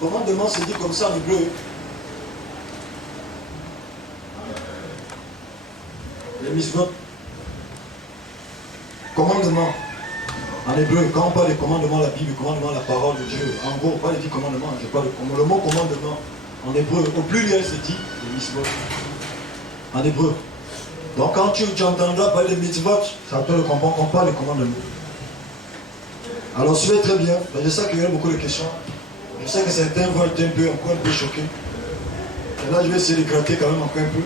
Commandement, c'est dit comme ça en hébreu. Les mitzvot. Commandement. En hébreu, quand on parle de commandement, la Bible, commandement, la parole de Dieu. En gros, pas dit commandement, je parle de le mot commandement. En hébreu, au pluriel, c'est dit les mitzvot. En hébreu. Donc quand tu entendras parler de mitzvot, ça te le comprend, on parle de commandement. Alors suivez très bien. Je sais qu'il y a beaucoup de questions. Je sais que certains vont être encore un peu choqués. Et là, je vais essayer de gratter quand même encore un peu.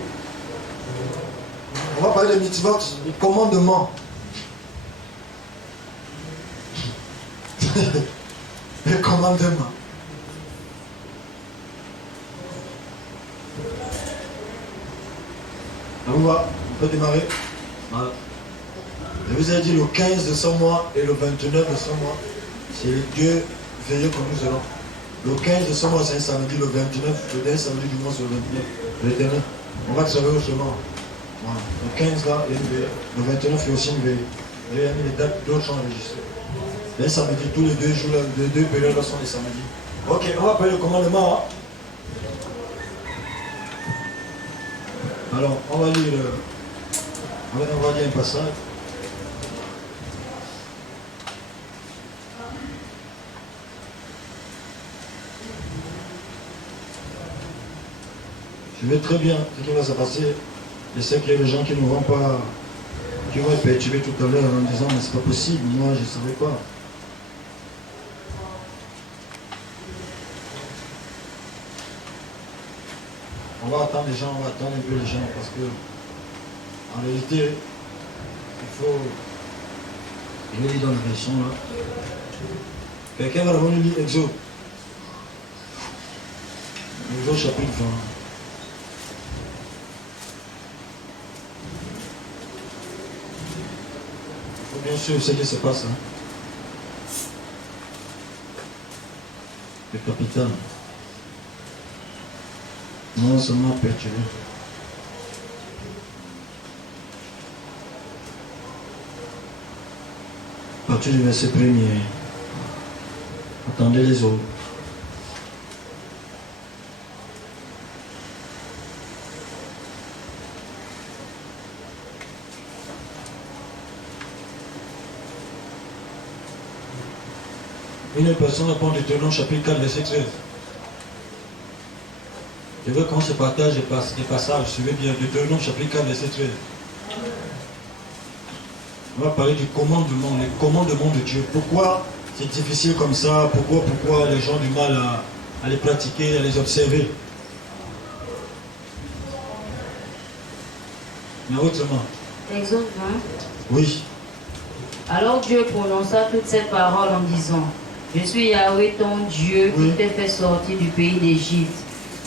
On va parler de mitzvot, du commandement. Le commandement. On peut démarrer. Voilà. Je vous ai dit le 15 de ce mois et le 29 de ce mois, c'est le Dieu veillé que nous allons. Le 15 de ce mois, c'est un samedi, le 29, le dernier samedi du mois, c'est le 29. Le dernier. On va travailler autrement. Voilà. Le 15 là, il y a une veille. Le 29, il y a aussi une veille. Il y a mis les dates, d'autres sont enregistrées. Les samedis, tous les 2 jours, les 2 périodes là sont les samedis. Ok, on va parler le commandement. Alors, on va lire un passage. Je vais très bien ce qui va se passer. Je sais qu'il y a des gens qui ne vont pas, qui vont être perturbés tout à l'heure en disant mais c'est pas possible, moi je ne savais pas. On va attendre les gens, on va attendre un peu les gens parce que en réalité, il faut. Je vais lire dans la version là. Quelqu'un va revenir lire Exode. Exode chapitre 20. Il faut bien sûr ce qui se passe. Hein. Le capitaine. Non seulement perturbé. À partir du verset 1er, attendez les autres. Une personne répond Deutéronome chapitre 4, verset 13. Je veux qu'on se partage des passages, suivez bien, Deutéronome chapitre 4, verset 13. On va parler du commandement, les commandements de Dieu. Pourquoi c'est difficile comme ça? Pourquoi les gens ont du mal à les pratiquer, à les observer? Mais autrement. Exode 20. Oui. Alors Dieu prononça toutes ces paroles en disant: Je suis Yahweh ton Dieu qui t'ai fait sortir du pays d'Égypte,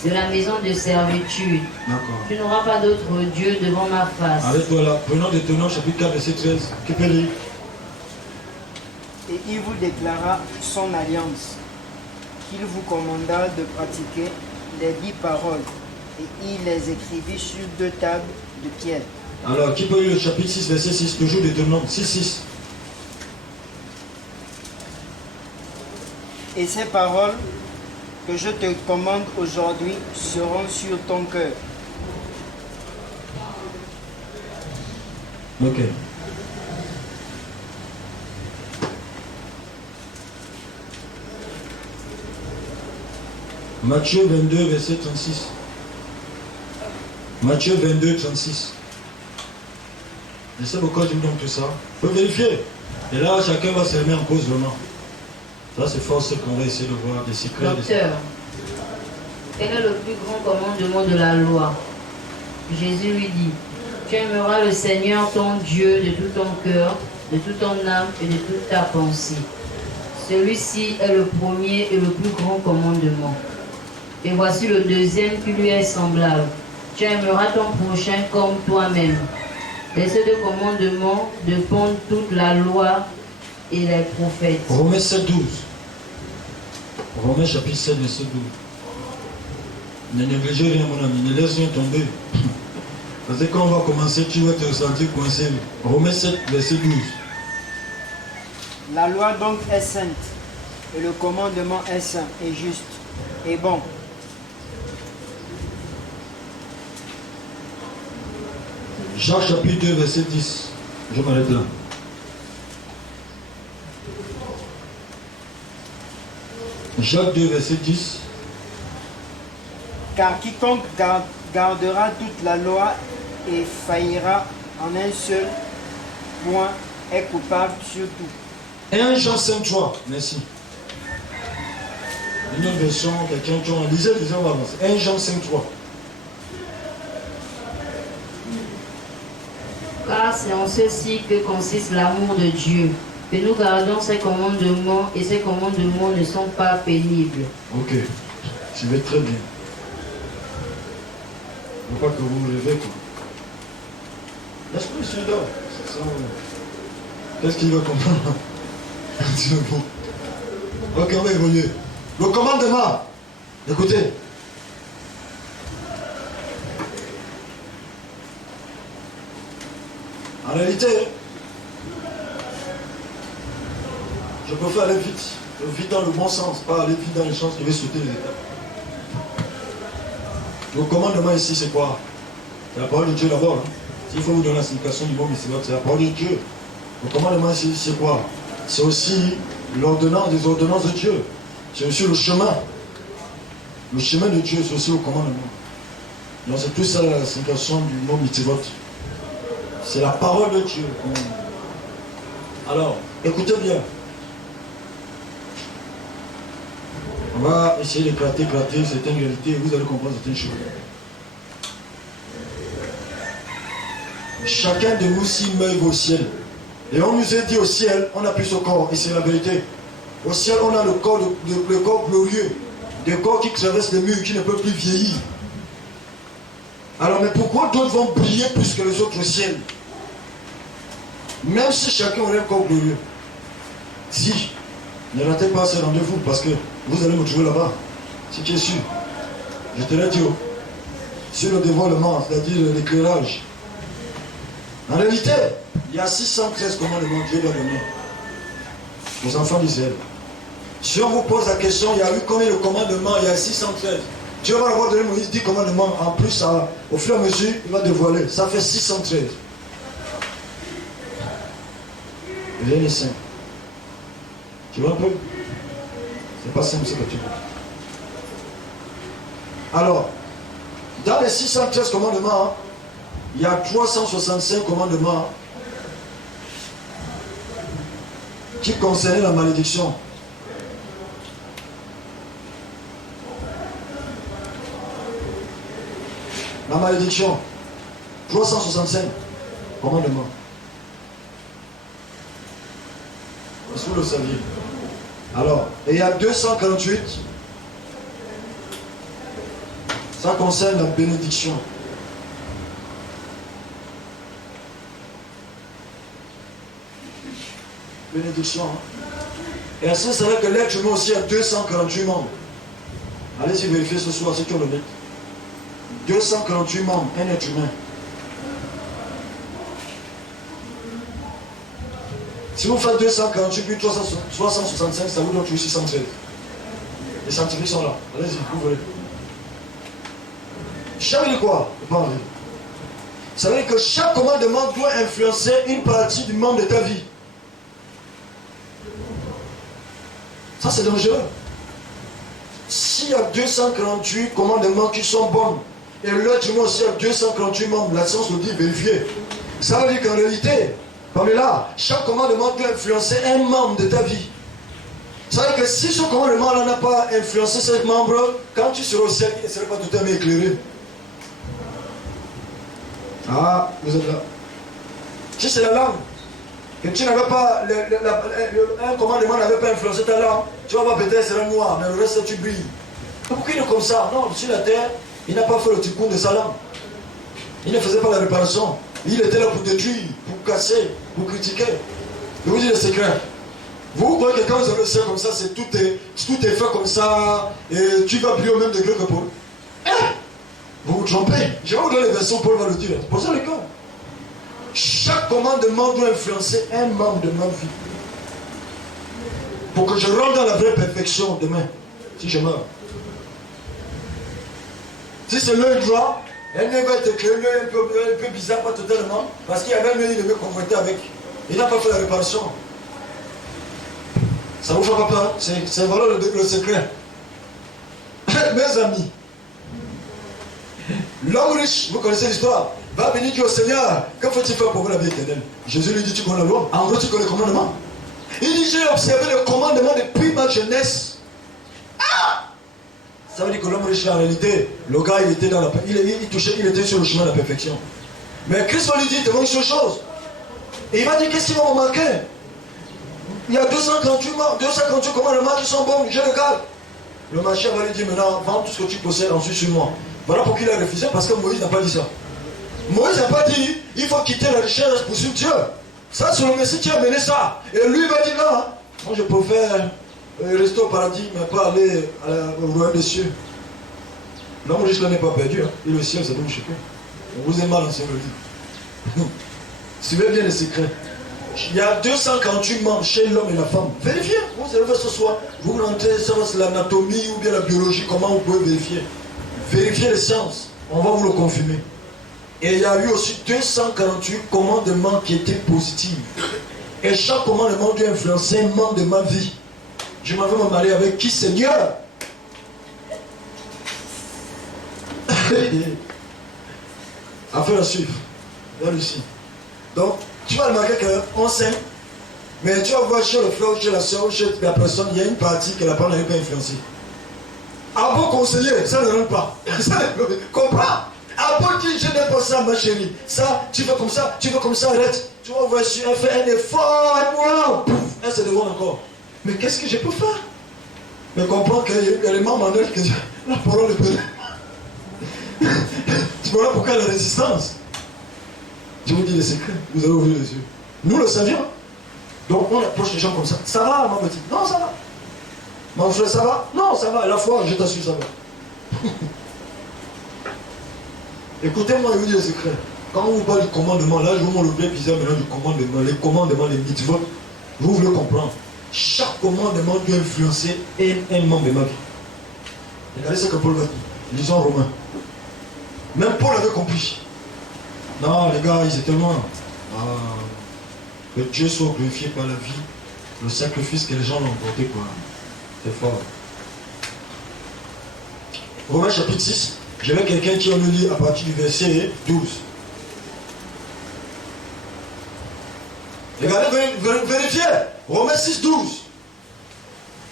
de la maison de servitude. D'accord. Tu n'auras pas d'autre Dieu devant ma face. Arrête-toi là. Prenons Deutéronome chapitre 4, verset 13. Qui peut lire? Et il vous déclara son alliance, qu'il vous commanda de pratiquer les 10 paroles, et il les écrivit sur 2 tables de pierre. Alors, qui peut lire le chapitre 6, verset 6, toujours Deutéronome 6, 6. Et ces paroles que je te commande aujourd'hui seront sur ton cœur. Ok. Matthieu 22, verset 36. Matthieu 22, 36. Je sais pourquoi je me donne tout ça. Il faut vérifier. Et là, chacun va se remettre en cause vraiment. Ça, c'est fort ce qu'on va essayer de voir, des secrets. Docteur, quel est le plus grand commandement de la loi? Jésus lui dit: Tu aimeras le Seigneur ton Dieu de tout ton cœur, de toute ton âme et de toute ta pensée. Celui-ci est le premier et le plus grand commandement. Et voici le deuxième qui lui est semblable. Tu aimeras ton prochain comme toi-même. De ces 2 commandements dépendent toute la loi et les prophètes. Romains 7, 12. Romains chapitre 7, verset 12. Ne négligez rien, mon ami, ne laisse rien tomber. Parce que quand on va commencer, tu vas te sentir coincé. Romains 7, verset 12. La loi donc est sainte, et le commandement est saint et juste. est bon. Jacques chapitre 2, verset 10. Je m'arrête là. Jacques 2, verset 10. Car quiconque gardera toute la loi et faillira en un seul point est coupable sur tout. 1 Jean 5, 3. Merci. Une autre version, quelqu'un qui a lisé, on va avancer. 1 Jean 5, 3. Car c'est en ceci que consiste l'amour de Dieu, que nous gardons ses commandements, et ses commandements ne sont pas pénibles. Ok, je vais très bien. Il ne faut pas que vous vous levez, quoi. L'esprit suit là. C'est ça. Qu'est-ce qu'il veut comprendre? Ok, on va évoluer. Le commandement. Écoutez. En réalité, je préfère aller vite. Vite dans le bon sens, pas aller vite dans le sens qui veut sauter les étapes. Le commandement ici, c'est quoi? C'est la parole de Dieu d'abord. Hein. S'il faut vous donner la signification du mot Mitzvot, c'est la parole de Dieu. Le commandement ici, c'est quoi? C'est aussi l'ordonnance des ordonnances de Dieu. C'est aussi le chemin. Le chemin de Dieu, c'est aussi le commandement. Donc c'est tout ça la signification du mot Mitzvot. C'est la parole de Dieu. Alors, écoutez bien. On va essayer de gratter certaines réalités et vous allez comprendre certaines choses. Chacun de nous, s'il meurt au ciel, et on nous a dit au ciel, on a plus ce corps, et c'est la vérité. Au ciel, on a le corps glorieux, des corps qui traversent les murs, qui ne peuvent plus vieillir. Alors, mais pourquoi d'autres vont briller plus que les autres au ciel? Même si chacun aurait un corps glorieux. Si, ne ratez pas ce rendez-vous, parce que vous allez me trouver là-bas. Si tu es sûr. Je te l'ai dit. Sur le dévoilement, c'est-à-dire l'éclairage. En réalité, il y a 613 commandements que Dieu doit donner aux enfants d'Israël. Si on vous pose la question, il y a eu combien de commandements? Il y a 613. Dieu va avoir donné Moïse 10 commandements. En plus, au fur et à mesure, il va dévoiler. Ça fait 613. Rien n'est simple. Tu vois un peu? C'est pas simple ce que tu vois. Alors, dans les 613 commandements, il y a 365 commandements qui concernaient la malédiction. La malédiction. 365 commandements. Est-ce que vous le saviez? Alors, et il y a 248. Ça concerne la bénédiction. Bénédiction. Hein? Et ainsi, c'est vrai que l'être humain aussi a 248 membres. Allez-y vérifier ce soir, ceux qui ont le net. 248 membres, un être humain. Si vous faites 248 puis 365, ça vous donne toujours 613. Les scientifiques sont là. Allez-y, vous voulez. Ça veut dire quoi? Ça veut dire que chaque commandement doit influencer une partie du membre de ta vie. Ça, c'est dangereux. S'il y a 248 commandements qui sont bons, et l'autre humain aussi a 248 membres, la science nous dit vérifier. Ça veut dire qu'en réalité, comme là, chaque commandement doit influencer un membre de ta vie. Ça veut dire que si ce commandement-là n'a pas influencé ce membre, quand tu seras au ciel, il ne serait pas tout à fait éclairé. Ah, vous êtes là. Si c'est la langue, que tu n'avais pas, un commandement n'avait pas influencé ta langue, tu vas voir peut-être sera noir, mais le reste tu brilles. Pourquoi il est comme ça? Non, sur la terre, il n'a pas fait le tikkun de sa langue. Il ne faisait pas la réparation. Il était là pour détruire, pour casser, pour critiquer. Je vous dis le secret. Vous croyez que quand vous avez le ciel comme ça, tout est fait comme ça, et tu vas briller au même degré que Paul. Vous vous trompez. Je vais vous donner les versions, Paul va le dire. Posez le cas. Chaque commandement doit influencer un membre de ma vie. Pour que je rentre dans la vraie perfection demain, si je meurs. Si c'est l'œil droit, elle va être créé l'œil un peu bizarre, pas totalement, parce qu'il y avait un œil, il devait convoiter avec. Il n'a pas fait la réparation. Ça vous fait pas peur? C'est voilà le secret. Mes amis, l'homme riche, vous connaissez l'histoire, va venir dire au Seigneur, que faut-il faire pour vous la vie éternelle? Jésus lui dit, tu connais la loi? En gros, tu connais le commandement. Il dit, j'ai observé le commandement depuis ma jeunesse. Ah! Ça veut dire que l'homme riche, en réalité, le gars, il était dans la, il touchait, il était sur le chemin de la perfection. Mais Christ va lui dire, devant une seule chose. Et il va dire, qu'est-ce qui va me manquer? Il y a 248 commandements qui sont bons, je le garde. Le marchand va lui dire, maintenant, vends tout ce que tu possèdes, ensuite sur moi. Voilà pourquoi il a refusé, parce que Moïse n'a pas dit ça. Moïse n'a pas dit, il faut quitter la richesse pour suivre Dieu. Ça, c'est le Messie qui a mené ça. Et lui, il va dire, non, moi je préfère rester au paradis, mais pas aller au royaume des cieux. L'homme riche n'est pas perdu, hein. Et le ciel, c'est donc chacun. On vous aime mal, ancien le dit. Suivez bien les secrets. Il y a 248 membres chez l'homme et la femme. Vérifiez, vous allez voir ce soir. Vous rentrez, ça c'est l'anatomie ou bien la biologie, comment vous pouvez vérifier. Vérifiez les sciences, on va vous le confirmer. Et il y a eu aussi 248 commandements qui étaient positifs. Et chaque commandement doit influencer un membre de ma vie. Je m'en vais me marier avec qui, Seigneur? Affaire à suivre. Là, ici. Donc, tu vas remarquer qu'on s'aime, mais tu vas voir chez le frère, chez la soeur, chez la personne, il y a une partie que la parole n'avait pas influencée. À bon conseiller, ça ne rentre pas. Comprends? À bon dire, je n'aime pas ça, ma chérie. Ça, tu veux comme ça, arrête. Tu vas voir, elle fait un effort, et pouf, elle se demande encore. Mais qu'est-ce que je peux faire? Mais comprends qu'il y a les membres en elle que la parole est belle. Tu vois pourquoi la résistance? Je vous dis les secrets, vous allez ouvrir les yeux. Nous le savions. Donc on approche les gens comme ça. Ça va, ma petite? Non, ça va. Mon frère, ça va? Non, ça va. La foi, je t'assure, ça va. Écoutez-moi, je vous dis les secrets. Quand on vous parle du commandement, là, je vous montre le bien bizarre maintenant du commandement. Les commandements, les mitzvot, vous voulez comprendre. Chaque commandement doit influencer un membre de ma vie. Regardez ce que Paul va dire. Lisons Romains. Même Paul avait compris. Non, les gars, ils étaient tellement. Que Dieu soit glorifié par la vie, le sacrifice que les gens l'ont porté, quoi. C'est fort. Romains chapitre 6, j'avais quelqu'un qui a le lit à partir du verset 12. Regardez, vérifiez. Romains 6, 12.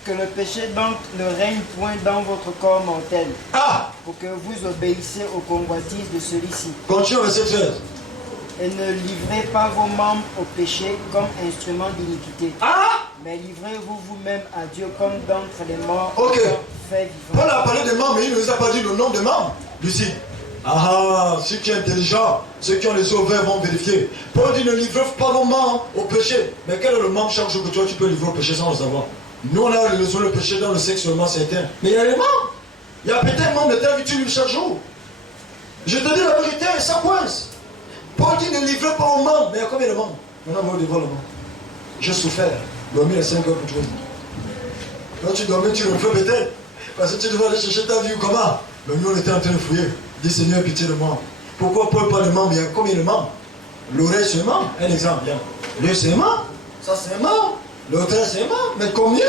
Que le péché donc ne règne point dans votre corps mortel, pour que vous obéissiez aux convoitises de celui-ci. Continue verset 13. Et ne livrez pas vos membres au péché comme instruments d'iniquité, mais livrez-vous vous-même à Dieu comme d'entre les morts, fait vivant. Paul a parlé des membres, mais il ne nous a pas dit le nom des membres. Lucie. Ceux qui sont intelligents, ceux qui ont les yeux ouverts vont vérifier. Paul dit ne livrez pas vos membres au péché. Mais quel est le membre chaque jour que toi tu peux livrer au péché sans le savoir? Nous on a le péché dans le sexe seulement certain. Mais il y a les membres. Il y a peut-être un membre de ta vie tu livres chaque jour. Je te dis la vérité, ça coince. Paul dit ne livrez pas aux membres. Mais il y a combien de membres? Maintenant on va devoir le membre. J'ai souffert. Dormir à 5 heures pour toi. Quand tu dormais, tu le fais peut-être. Parce que tu devais aller chercher ta vie ou comment? Mais nous on était en train de fouiller. Dis Seigneur, pitié de moi. Pourquoi Paul parle de membres? Il y a combien de membres? L'oreille c'est un membre. Un exemple, bien. L'œil c'est un membre. Ça c'est un membre. L'autre c'est un membre. Mais combien?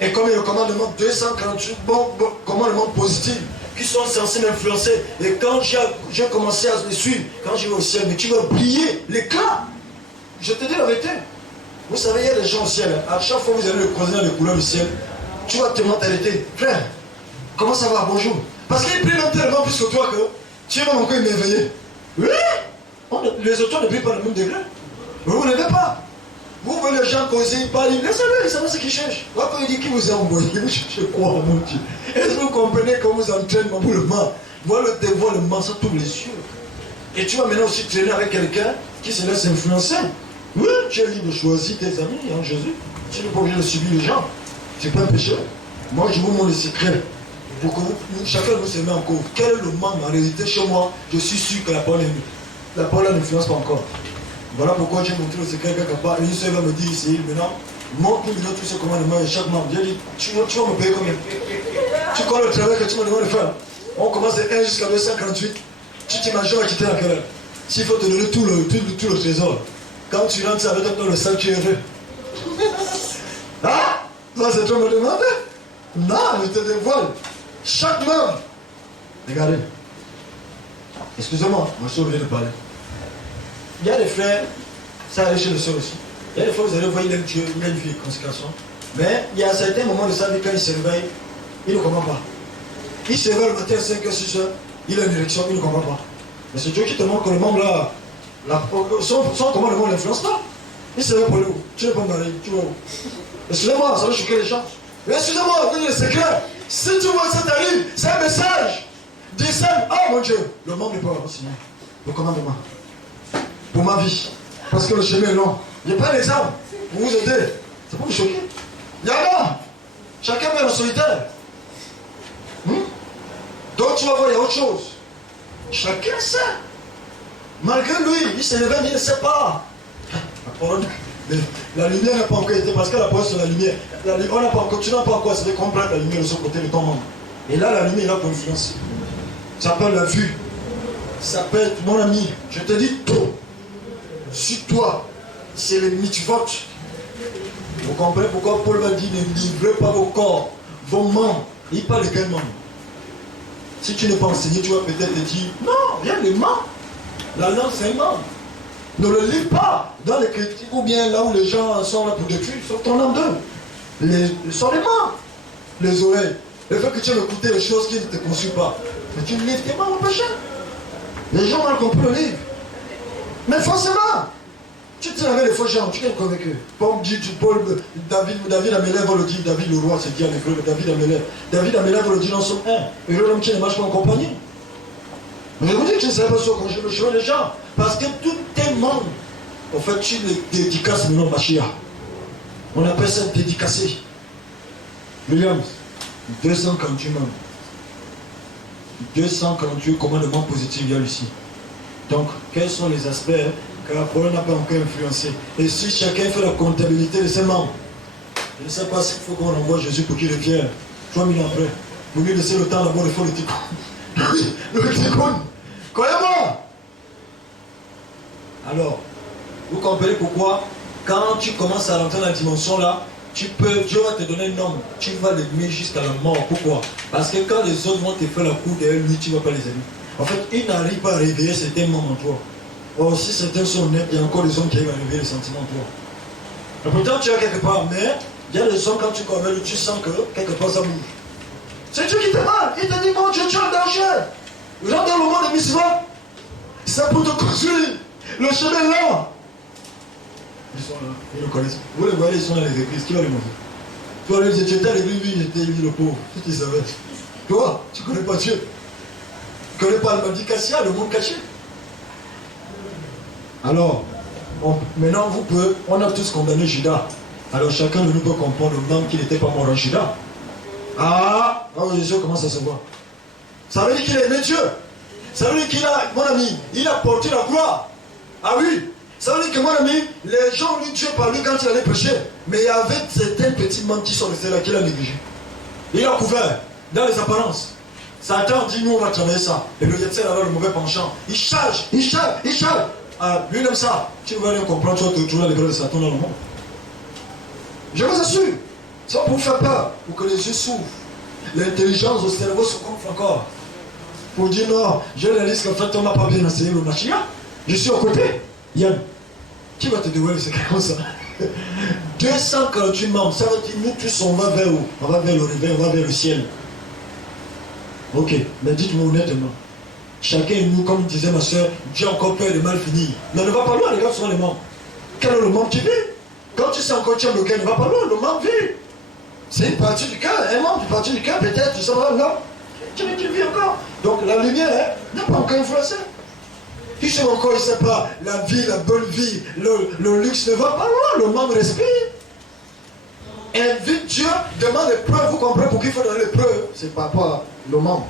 Et combien de commandements? 248 commandements positifs qui sont censés m'influencer. Et quand j'ai commencé à les suivre, quand je vais au ciel, mais tu vas briller l'éclat. Je te dis la vérité. Vous savez, il y a des gens au ciel. À chaque fois que vous allez le croiser dans les couleurs du ciel, tu vas te mentalité. Frère, comment ça va? Bonjour. Parce qu'il brille tellement plus que toi que tu vas encore émerveiller. Oui! Les autres ne brillent pas le même degré. Vous ne l'avez pas. Vous voyez les gens causer, ils parlent, laissez-le, ils savent ce qu'ils cherchent. Quand il dit qu'il vous a envoyé, vous cherchez quoi, mon Dieu? Est-ce que vous comprenez que vous entraînement pour le mal? Voilà le dévoilement, ça t'ouvre les yeux. Et tu vas maintenant aussi traîner avec quelqu'un qui se laisse influencer. Oui, tu es libre de choisir tes amis en Jésus. Tu n'es pas obligé de subir les gens. C'est pas un péché. Moi, je vous montre les secrets. Pour que chacun de nous se met en cause. Quel est le manque en réalité chez moi? Je suis sûr que la parole n'influence pas encore. Voilà pourquoi j'ai montré le secret quelque part. Une seule va me dire ici, maintenant, montre-nous maintenant tous ces commandements et chaque membre. J'ai dit, tu vas me payer combien? Tu connais le travail que tu me demandes de faire. On commence de 1 jusqu'à 248. Tu t'imagines à quitter à quelle heure? S'il faut te donner tout le trésor. Quand tu rentres, ça va être dans le sac, tu es heureux. Ah? Ça, c'est toi me demander? Non, je te dévoile. Chaque membre. Regardez. Excusez-moi, ma soeur vient de parler. Il y a des frères, ça arrive chez les soeurs aussi. Il y a des fois, vous allez voir, il aime Dieu, il a une vie de consécration. Mais il y a certains moments de sa vie, quand il se réveille, il ne comprend pas. Il se réveille le matin à 5h, 6h, il a une érection, il ne comprend pas. Mais c'est Dieu qui te montre que le membre là, son commandement ne l'influence pas. Il se réveille pour nous. Tu n'es pas marié, tu vois où? Excusez-moi, ça va choquer les gens. Mais excusez-moi, vous le secret. Si tu vois ça t'arrive, c'est un message. Descends, oh mon Dieu, le membre n'est pas là, Seigneur. Le commandement. Pour ma vie. Parce que le chemin est long. Je prends l'exemple pour vous aider. C'est pour vous choquer. Il y en a. Chacun met en solitaire. Donc tu vas voir, il y a autre chose. Chacun sait. Malgré lui, il se réveille, il ne sait pas. La lumière n'a pas encore été, parce que la parole c'est la lumière. On n'a pas encore, tu n'as pas encore essayé de comprendre la lumière de ce côté de ton monde. Et là, la lumière est là pour influencer. Ça s'appelle la vue. Ça s'appelle, mon ami, je te dis tout. Sur toi, c'est le mitzvot. Vous comprenez pourquoi Paul m'a dit ne livrez pas vos corps, vos membres. Il parle de quel membre? Si tu n'es pas enseigné, tu vas peut-être te dire non, rien de membres. La langue, c'est un membre. Ne le livre pas dans les critiques ou bien là où les gens sont là pour détruire, sauf ton âme d'eux. Sont les membres, les oreilles. Le fait que tu aimes écouter les choses qui ne te conçuent pas. Mais tu livres tes membres au péché. Les gens ont mal compris le livre. Mais forcément, tu te avec les faux gens, tu es avec eux. Comme dit Paul, David Améler va le dire, David le roi, c'est dit en hébreu, David Améler. David Améler va le dire dans son 1. Et l'homme qui ne marche pas en compagnie. Mais je vous dis que je ne sais pas sur le chemin des gens. Parce que tout est membre. En fait, tu les dédicaces maintenant, Machia. On appelle ça dédicacé. Williams, 248 membres. 248 commandements positifs, il y a ici. Donc, quels sont les aspects que la parole n'a pas encore influencé? Et si chacun fait la comptabilité de ses membres, je ne sais pas s'il faut qu'on envoie Jésus pour qu'il revienne 3000 ans après. Pour lui laisser le temps d'abord de faire le tikkun. Le tikkun. Croyez-moi. Alors, vous comprenez pourquoi, quand tu commences à rentrer dans la dimension là, Dieu va te donner un nombre, tu vas l'aimer jusqu'à la mort. Pourquoi? Parce que quand les autres vont te faire la cour derrière lui, tu ne vas pas les aimer. En fait, il n'arrive pas à réveiller certains membres en toi. Or, si certains sont honnêtes, il y a encore des hommes qui arrivent à réveiller les sentiments en toi. Et pourtant, tu es quelque part, mais il y a des hommes, quand tu convertis, tu sens que quelque part ça bouge. C'est Dieu qui te parle. Il te dit, mon Dieu, tu es en danger. Rentre dans le monde de Misva. C'est pour te construire. Le chemin est là. Ils sont là, ils le connaissent. Vous les voyez, ils sont dans les églises. Qui va les montrer? Toi, tu étais à l'église, lui, j'étais le pauvre. Tu savais. Toi, tu ne connais pas Dieu. Tu ne connais pas le Madikassia, le monde caché. Alors, maintenant, on a tous condamné Judas. Alors, chacun de nous peut comprendre le nom qu'il n'était pas mort en Judas. Ah, Jésus commence à se voir. Ça veut dire qu'il a aimé Dieu. Ça veut dire qu'il a, mon ami, il a porté la gloire. Ah oui. Ça veut dire que mon ami, les gens ont dit Dieu par lui quand il allait prêcher. Mais il y avait certains petits membres qui sont restés là, qu'il a négligé. Il a couvert dans les apparences. Satan dit, nous on va travailler ça. Et le Yetzel avait le mauvais penchant. Il charge. Ah, lui comme ça. Tu ne vas rien comprendre, tu vas te retrouver dans les bras de Satan dans le monde. Je vous assure. C'est pas pour vous faire peur, pour que les yeux s'ouvrent. L'intelligence au cerveau se gonfle encore. Pour dire non, je réalise qu'en fait on n'a pas bien enseigné le Machia. Je suis au côté. Yann, qui va te dévoiler ce comme ça? 248 membres, ça veut dire nous tous on va vers où? On va vers le réveil, on va vers le ciel. Ok, mais dites-moi honnêtement. Chacun de nous, comme disait ma soeur, Dieu a encore peur de mal finir. Mais ne va pas loin, regarde souvent les membres. Quel est le membre qui vit? Quand tu sais encore tu aimes le cœur, ne va pas loin, le membre vit. C'est une partie du cœur, un membre d'une partie du cœur, peut-être, tu sais pas, non? Tu vis encore. Donc la lumière n'a pas encore influencé. Tu sais encore, il ne sait pas, la vie, la bonne vie, le luxe ne va pas loin, le membre respire. Invite Dieu, demande l'épreuve, vous comprenez pourquoi il faut donner l'épreuve? C'est par rapport à le membre.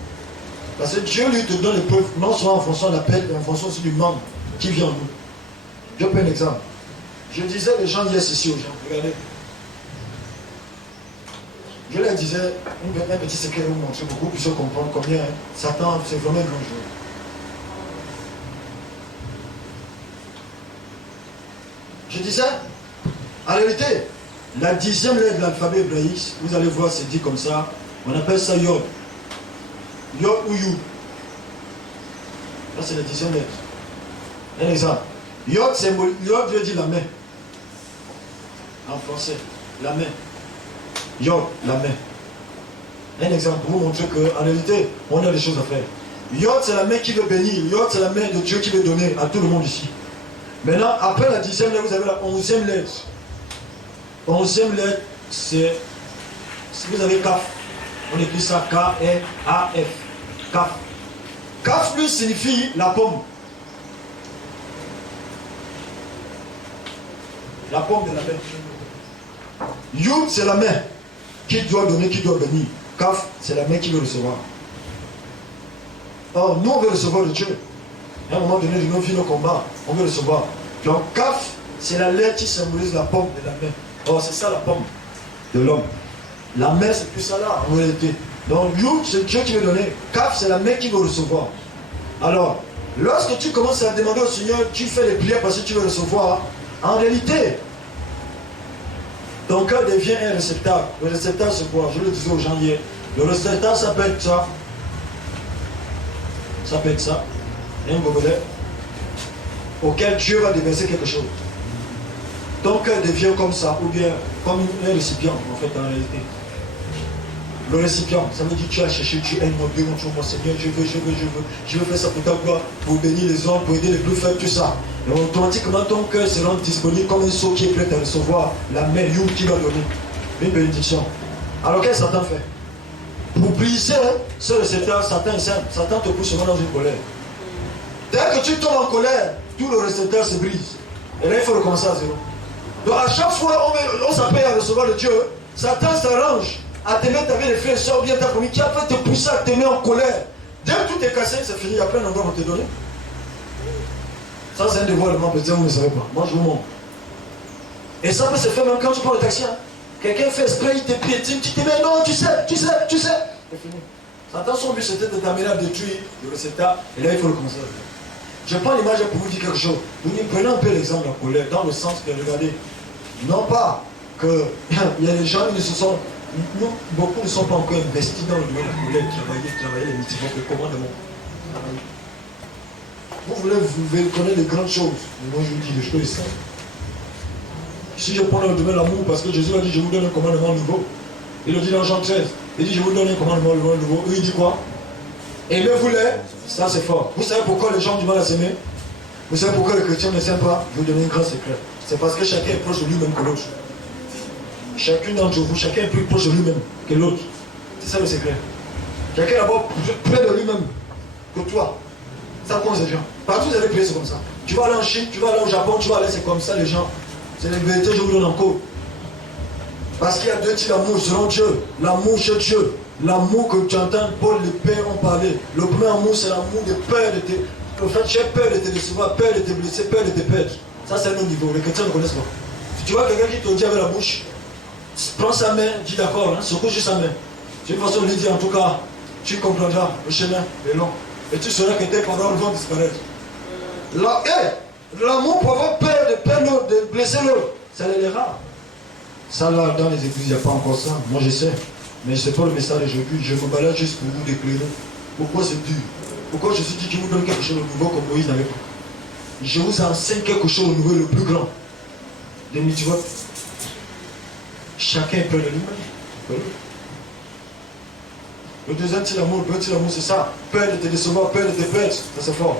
Parce que Dieu lui te donne l'épreuve, non seulement en fonction de l'appel, mais en fonction aussi du membre qui vient en nous. Je prends un exemple. Je disais les gens hier ici aux gens, regardez. Je leur disais, un petit secret vous montrer beaucoup plus comprendre combien Satan, c'est vraiment dangereux. Je disais, en réalité, la 10e lettre de l'alphabet hébraïque, vous allez voir, c'est dit comme ça, on appelle ça Yod. Yod ou You. Là, c'est la 10e lettre. Un exemple. Yod veut dire la main. En français, la main. Yod, la main. Un exemple pour vous montrer qu'en réalité, on a des choses à faire. Yod, c'est la main qui veut bénir. Yod, c'est la main de Dieu qui veut donner à tout le monde ici. Maintenant, après la 10e lettre, vous avez la 11e lettre. 11e lettre, c'est... Si vous avez Kaf, on écrit ça K-R-A-F. Kaf. Kaf, lui, signifie la pomme. La pomme de la main. Yud, c'est la main qui doit donner, qui doit bénir. Kaf, c'est la main qui veut recevoir. Or, nous, on veut recevoir de Dieu. À un moment donné de nos vies, nos combats, on veut recevoir. Donc, Kaf, c'est la lettre qui symbolise la pomme de la main. Or, c'est ça la pomme de l'homme. La main, c'est plus ça là, en réalité. Donc, Yud, c'est Dieu qui veut donner. Kaf, c'est la main qui veut recevoir. Alors, lorsque tu commences à demander au Seigneur, tu fais les prières parce que tu veux recevoir. En réalité, ton cœur devient un réceptacle. Le réceptacle, c'est quoi? Je le disais aux gens hier. Le réceptacle, ça peut être ça. Ça peut être ça. Un gobelet auquel Dieu va déverser quelque chose. Ton cœur devient comme ça, ou bien comme un récipient, en fait, en réalité. Le récipient, ça veut dire que tu as cherché, tu aimes mon Dieu, mon Seigneur, je veux faire ça pour ta gloire, pour bénir les hommes, pour aider les plus faibles, tout ça. Et automatiquement, ton cœur se rend disponible comme un seau qui est prêt à recevoir la main qui va donner une bénédiction. Alors qu'est-ce que Satan fait? Pour briser ce récepteur, Satan est simple. Satan te pousse souvent dans une colère. Dès que tu tombes en colère, tout le récepteur se brise. Et là, il faut recommencer à zéro. Donc à chaque fois, on s'appelle à recevoir le Dieu. Satan s'arrange à te mettre avec les frères et soeurs, bien ta famille, qui a fait te pousser à te mettre en colère. Dès que tout est cassé, c'est fini. Il y a plein d'endroits pour te donner. Ça, c'est un dévoilement, peut-être vous ne savez pas. Moi, je vous montre. Et ça peut se faire même quand tu prends le taxi. Hein. Quelqu'un fait spray, il te piétine, tu te mets, non, tu sais. C'est fini. Satan, son but, c'était de t'amener à détruire le récepteur. Et là, il faut le commencer. Je prends l'image pour vous dire quelque chose. Vous prenez un peu l'exemple de la colère, dans le sens que, regardez, non pas que il y a des gens qui ne se sont... Nous, beaucoup ne sont pas encore investis dans le domaine de la colère, travailler les multiformes de commandement. Vous voulez connaître les grandes choses. Mais moi, je vous dis des choses simples. Si je prends le domaine de l'amour, parce que Jésus a dit, je vous donne un commandement nouveau. Il le dit dans Jean 13. Il dit, je vous donne un commandement nouveau. Eux, il dit quoi? Aimez-vous les. Ça, c'est fort. Vous savez pourquoi les gens ont du mal à s'aimer? Vous savez pourquoi les chrétiens ne s'aiment pas? Je vais vous donner un grand secret. C'est parce que chacun est proche de lui-même que l'autre. Chacune d'entre vous, chacun est plus proche de lui-même que l'autre. C'est ça le secret. Chacun est d'abord près de lui-même que toi. Ça compte les gens. Partout vous allez prier, c'est comme ça. Tu vas aller en Chine, tu vas aller au Japon, tu vas aller, c'est comme ça les gens. C'est la vérité, je vous donne encore. Parce qu'il y a deux types d'amour selon Dieu. L'amour chez Dieu. L'amour que tu entends, Paul, les pères ont parlé. Le premier amour, c'est l'amour de peur de tes. En fait, tu as peur de te décevoir, peur de te blesser, peur de te perdre. Ça, c'est un autre niveau. Les chrétiens ne connaissent pas. Si tu vois quelqu'un qui te dit avec la bouche, prends sa main, dis d'accord, hein, secoue juste sa main. C'est une façon de lui dire, en tout cas, tu comprendras, le chemin est long. Et tu sauras que tes paroles vont disparaître. L'amour pour avoir peur de perdre l'autre, de blesser l'autre, ça les rare. Ça là, dans les églises, il n'y a pas encore ça. Moi je sais. Mais ce n'est pas le message d'aujourd'hui. Je me balade juste pour vous déclarer. Pourquoi c'est dur? Pourquoi Jésus dit qu'il vous donne quelque chose de nouveau comme Moïse n'avait pas? Je vous enseigne quelque chose de nouveau, le plus grand. Des multivotes. Chacun est près de lui-même. Le deuxième type d'amour, c'est ça. Peur de te décevoir, peur de te perdre. Ça c'est fort.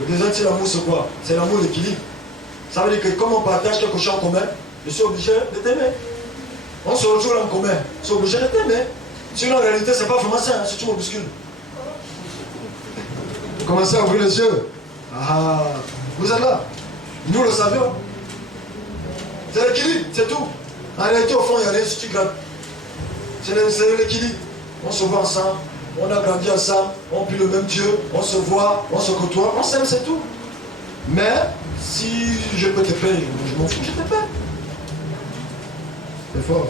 Le deuxième type d'amour, c'est quoi? C'est l'amour d'équilibre. Ça veut dire que comme on partage quelque chose en commun, je suis obligé de t'aimer. On se retrouve en commun. Je suis obligé de t'aimer. Sinon, en réalité, c'est pas vraiment ça, hein, si tu me bouscules. Vous commencez à ouvrir les yeux. Ah, vous êtes là. Nous le savions. C'est l'équilibre, c'est tout. En réalité, au fond, il y a rien si tu grattes. C'est l'équilibre. On se voit ensemble, on a grandi ensemble, on prie le même Dieu, on se voit, on se côtoie, on s'aime, c'est tout. Mais si je peux te payer, je m'en fous, je te paye. C'est fort.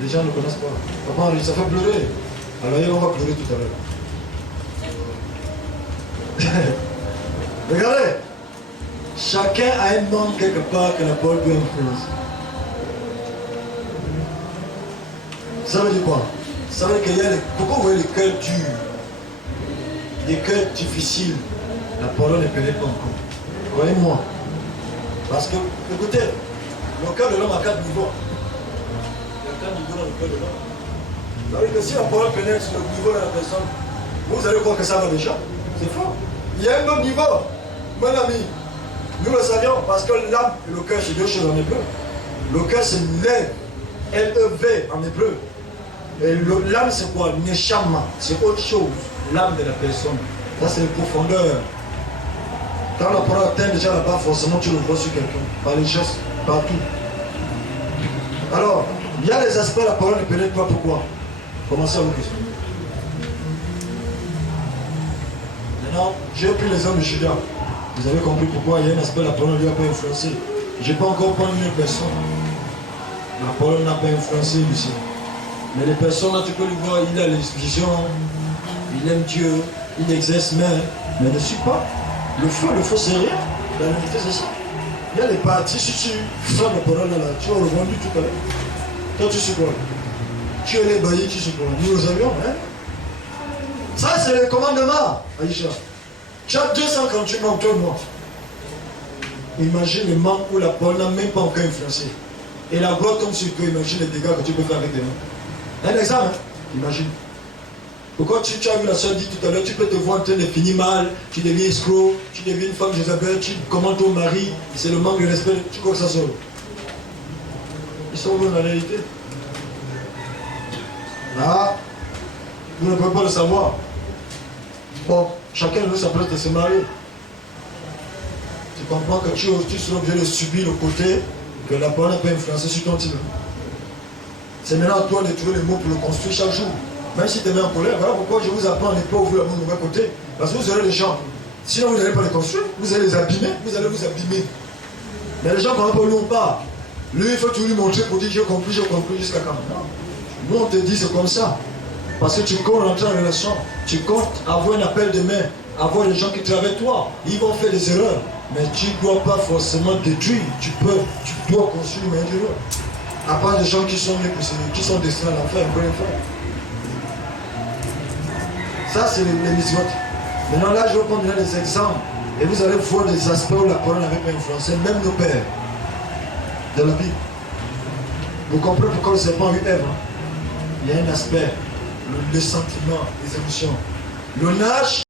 Les gens ne connaissent pas. Papa, ça fait pleurer. Alors, on va pleurer tout à l'heure. Regardez. Chacun a un nom quelque part que la parole peut influencer. Ça veut dire quoi? Ça veut dire qu'il y a pourquoi vous voyez les cœurs durs, les cœurs difficiles? La parole ne pénètre pas encore. Voyez-moi. Parce que, écoutez, le cœur de l'homme a 4 niveaux. Il y a 4 niveaux dans le cœur de l'homme. Ça veut dire que si la parole pénètre sur le niveau de la personne, vous allez croire que ça va déjà. C'est faux. Il y a un autre niveau. Mon ami, nous le savions parce que l'âme et le cœur, c'est deux choses en hébreu. Le cœur, c'est l'œil, L-E-V en hébreu. Et l'âme, c'est quoi? Neshama, c'est autre chose. L'âme de la personne. Ça, c'est les profondeurs. Quand la parole atteint déjà là-bas, forcément, tu le vois sur quelqu'un. Par les gestes, partout. Alors, il y a les aspects, la parole ne pénètre pas. Pourquoi? Commencez à vos questions. Maintenant, j'ai pris les hommes de Judas. Vous avez compris pourquoi il y a un aspect, la parole ne lui a pas influencé. Je n'ai pas encore pris une personne. La parole n'a pas influencé ici. Mais les personnes, là, tu peux le voir, il a l'exposition, il aime Dieu, il exerce, mais ne suit pas. Le feu, c'est rien. La vérité, c'est ça. Il y a les parties, si tu fais la parole là, tu as revendu tout à l'heure. Toi, tu sais quoi? Tu es les baillis, tu sais quoi? Nous, les avions, hein? Ça, c'est le commandement, Aïcha. Tu as 248 membres, toi et moi. Imagine les membres où la parole n'a même pas encore influencé. Et la gloire tombe sur toi, imagine les dégâts que tu peux faire avec tes mains. Un exemple, hein? Imagine. Pourquoi tu as vu la soeur dit tout à l'heure, tu peux te voir en train de finir mal, tu deviens escroc, tu deviens une femme Jézabel, tu commandes ton mari, c'est le manque de respect, tu crois que ça sort? Ils sont où dans la réalité? Là, vous ne pouvez pas le savoir. Bon, chacun de nous s'apprête à se marier. Tu comprends que tu seras obligé de subir le côté que la parole n'a pas influencé sur ton type. C'est maintenant à toi de trouver les mots pour le construire chaque jour. Même si tu es en colère, voilà pourquoi je vous apprends à ne pas ouvrir la bouche de mauvais côté. Parce que vous aurez des gens. Sinon vous n'allez pas les construire, vous allez les abîmer, vous allez vous abîmer. Mais les gens ne pas où on part. Lui, il faut tout lui montrer pour dire j'ai compris jusqu'à quand. Nous on te dit c'est comme ça. Parce que tu comptes rentrer en relation, tu comptes avoir un appel de main, avoir des gens qui travaillent avec toi. Ils vont faire des erreurs. Mais tu ne dois pas forcément détruire. Tu dois construire une erreur. À part des gens qui sont nés qui sont destinés à l'enfer, encore une fois. Ça, c'est les mitzvot. Maintenant, là, je vais prendre des exemples. Et vous allez voir des aspects où la parole n'avait pas influencé, même nos pères, de la Bible. Vous comprenez pourquoi le serpent a eu Ève, hein? Il y a un aspect, le sentiment, les émotions. Le nage